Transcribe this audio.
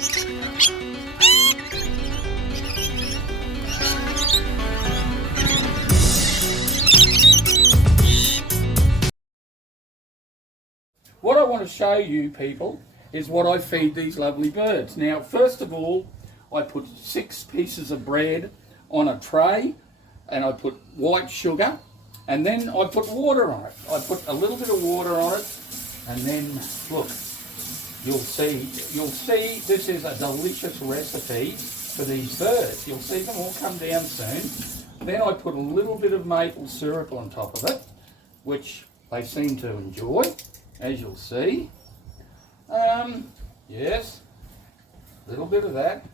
What I want to show you people is what I feed these lovely birds. Now, first of all, I put 6 pieces of bread on a tray and I put white sugar and then I put water on it. I put a little bit of water on it and then look, you'll see this is a delicious recipe for these birds. You'll see them all come down soon. Then I put a little bit of maple syrup on top of it, which they seem to enjoy, as you'll see. Yes, a little bit of that.